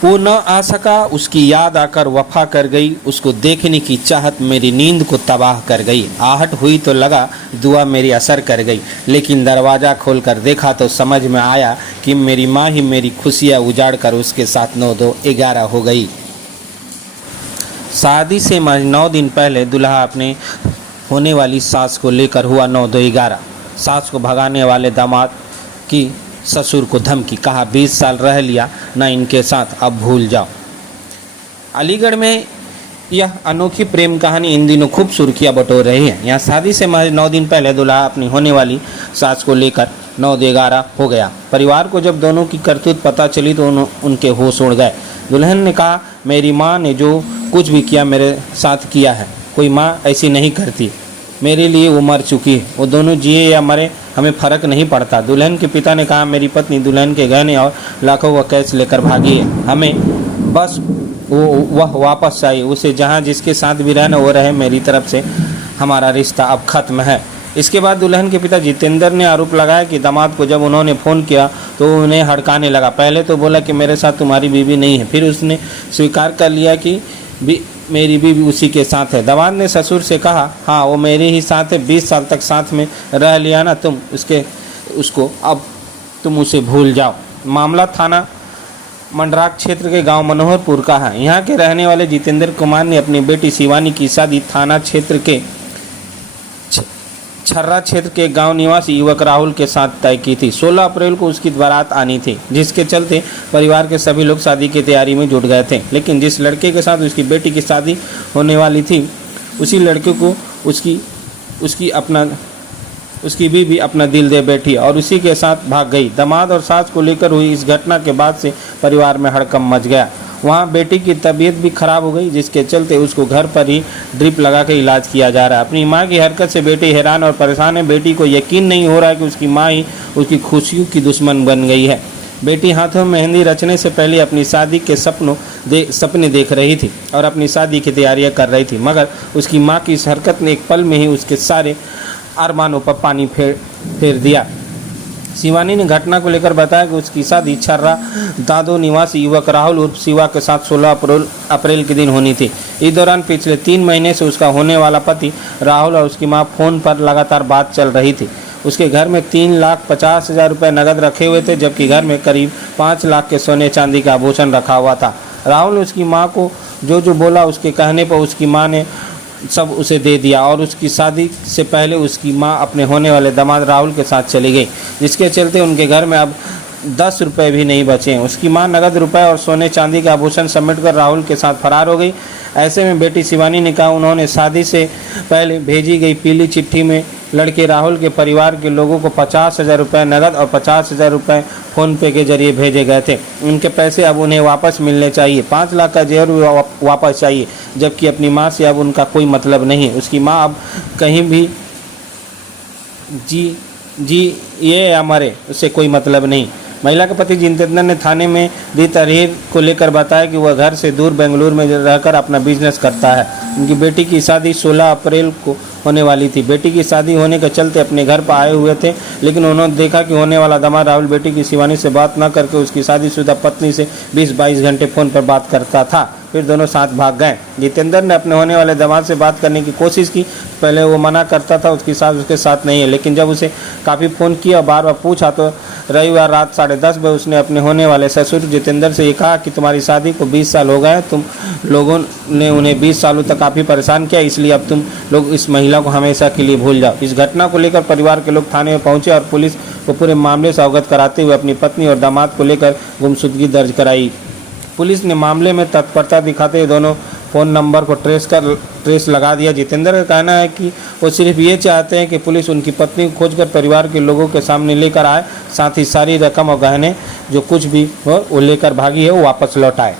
वो न आ सका, उसकी याद आकर वफा कर गई, उसको देखने की चाहत मेरी नींद को तबाह कर गई। आहट हुई तो लगा दुआ मेरी असर कर गई, लेकिन दरवाज़ा खोलकर देखा तो समझ में आया कि मेरी माँ ही मेरी खुशियाँ उजाड़ कर उसके साथ 9-2-11 हो गई। शादी से 9 दिन पहले दुल्हा अपने होने वाली सास को लेकर हुआ 9-2-11। सास को भगाने वाले दामाद की ससुर को धमकी, कहा 20 साल रह लिया ना इनके साथ, अब भूल जाओ। अलीगढ़ में यह अनोखी प्रेम कहानी इन दिनों खूब सुर्खियां बटोर रही है। यहाँ शादी से महज 9 दिन पहले दुल्हा अपनी होने वाली सास को लेकर 9-11 हो गया। परिवार को जब दोनों की करतूत पता चली तो उनके होश उड़ गए। दुल्हन ने कहा, मेरी माँ ने जो कुछ भी किया मेरे साथ किया है, कोई माँ ऐसी नहीं करती। मेरे लिए वो मर चुकी है, वो दोनों जिए या मरे हमें फ़र्क नहीं पड़ता। दुल्हन के पिता ने कहा, मेरी पत्नी दुल्हन के गहने और लाखों का कैश लेकर भागी है, हमें बस वह वापस चाहिए। उसे जहाँ जिसके साथ भी रहना वो रहे, मेरी तरफ से हमारा रिश्ता अब ख़त्म है। इसके बाद दुल्हन के पिता जितेंद्र ने आरोप लगाया कि दामाद को जब उन्होंने फ़ोन किया तो उन्हें हड़काने लगा। पहले तो बोला कि मेरे साथ तुम्हारी बीवी नहीं है, फिर उसने स्वीकार कर लिया कि मेरी बीवी उसी के साथ है। दामाद ने ससुर से कहा, हाँ वो मेरे ही साथ है, 20 साल तक साथ में रह लिया ना तुम उसको, अब तुम उसे भूल जाओ। मामला थाना मंडराक क्षेत्र के गांव मनोहरपुर का है। यहाँ के रहने वाले जितेंद्र कुमार ने अपनी बेटी शिवानी की शादी थाना क्षेत्र के छर्रा क्षेत्र के गांव निवासी युवक राहुल के साथ तय की थी। 16 अप्रैल को उसकी बारात आनी थी, जिसके चलते परिवार के सभी लोग शादी की तैयारी में जुट गए थे। लेकिन जिस लड़के के साथ उसकी बेटी की शादी होने वाली थी, उसी लड़के को उसकी बीवी अपना दिल दे बैठी और उसी के साथ भाग गई। दामाद और सास को लेकर हुई इस घटना के बाद से परिवार में हड़कंप मच गया। वहाँ बेटी की तबीयत भी खराब हो गई, जिसके चलते उसको घर पर ही ड्रिप लगा के इलाज किया जा रहा है। अपनी माँ की हरकत से बेटी हैरान और परेशान है। बेटी को यकीन नहीं हो रहा है कि उसकी माँ ही उसकी खुशियों की दुश्मन बन गई है। बेटी हाथों में मेहंदी रचने से पहले अपनी शादी के सपने देख रही थी और अपनी शादी की तैयारियां कर रही थी, मगर उसकी माँ की इस हरकत ने एक पल में ही उसके सारे अरमानों पर पानी फेर दिया। शिवानी ने घटना को लेकर बताया कि उसकी शादी छर्रा दादो निवासी युवक राहुल उर्फ शिवा के साथ 16 अप्रैल के दिन होनी थी। इस दौरान पिछले 3 महीने से उसका होने वाला पति राहुल और उसकी मां फोन पर लगातार बात चल रही थी। उसके घर में 3,50,000 रुपये नकद रखे हुए थे, जबकि घर में करीब 5 लाख के सोने चांदी का आभूषण रखा हुआ था। राहुल ने उसकी माँ को जो बोला, उसके कहने पर उसकी माँ ने सब उसे दे दिया और उसकी शादी से पहले उसकी मां अपने होने वाले दामाद राहुल के साथ चली गई, जिसके चलते उनके घर में अब 10 रुपये भी नहीं बचे हैं। उसकी मां नगद रुपए और सोने चांदी का आभूषण समेटकर राहुल के साथ फरार हो गई। ऐसे में बेटी शिवानी ने कहा, उन्होंने शादी से पहले भेजी गई पीली चिट्ठी में लड़के राहुल के परिवार के लोगों को 50,000 रुपये नगद और 50,000 रुपये फ़ोनपे के जरिए भेजे गए थे। उनके पैसे अब उन्हें वापस मिलने चाहिए। 5 लाख का जेवर भी वापस चाहिए, जबकि अपनी माँ से अब उनका कोई मतलब नहीं है। उसकी माँ अब कहीं भी जी ये या मरे, उससे कोई मतलब नहीं। महिला के पति जितेंद्र ने थाने में दी तहरीर को लेकर बताया कि वह घर से दूर बेंगलुरु में रहकर अपना बिजनेस करता है। उनकी बेटी की शादी 16 अप्रैल को होने वाली थी। बेटी की शादी होने के चलते अपने घर पर आए हुए थे, लेकिन उन्होंने देखा कि होने वाला दामाद राहुल बेटी की शिवानी से बात न करके उसकी शादीशुदा पत्नी से 20-22 घंटे फ़ोन पर बात करता था। फिर दोनों साथ भाग गए। जितेंद्र ने अपने होने वाले दामाद से बात करने की कोशिश की। पहले वो मना करता था, उसकी सास उसके साथ नहीं है, लेकिन जब उसे काफ़ी फ़ोन किया और बार बार पूछा तो रविवार रात 10:30 बजे उसने अपने होने वाले ससुर जितेंद्र से ये कहा कि तुम्हारी शादी को 20 साल हो गए, तुम लोगों ने उन्हें 20 सालों तक काफ़ी परेशान किया, इसलिए अब तुम लोग इस महिला को हमेशा के लिए भूल जाओ। इस घटना को लेकर परिवार के लोग थाने में पहुंचे और पुलिस को पूरे मामले से अवगत कराते हुए अपनी पत्नी और दामाद को लेकर गुमशुदगी दर्ज कराई। पुलिस ने मामले में तत्परता दिखाते हुए दोनों फ़ोन नंबर को ट्रेस लगा दिया। जितेंद्र का कहना है कि वो सिर्फ ये चाहते हैं कि पुलिस उनकी पत्नी को खोजकर परिवार के लोगों के सामने लेकर आए, साथ ही सारी रकम और गहने जो कुछ भी हो वो लेकर भागी है वो वापस लौटाए।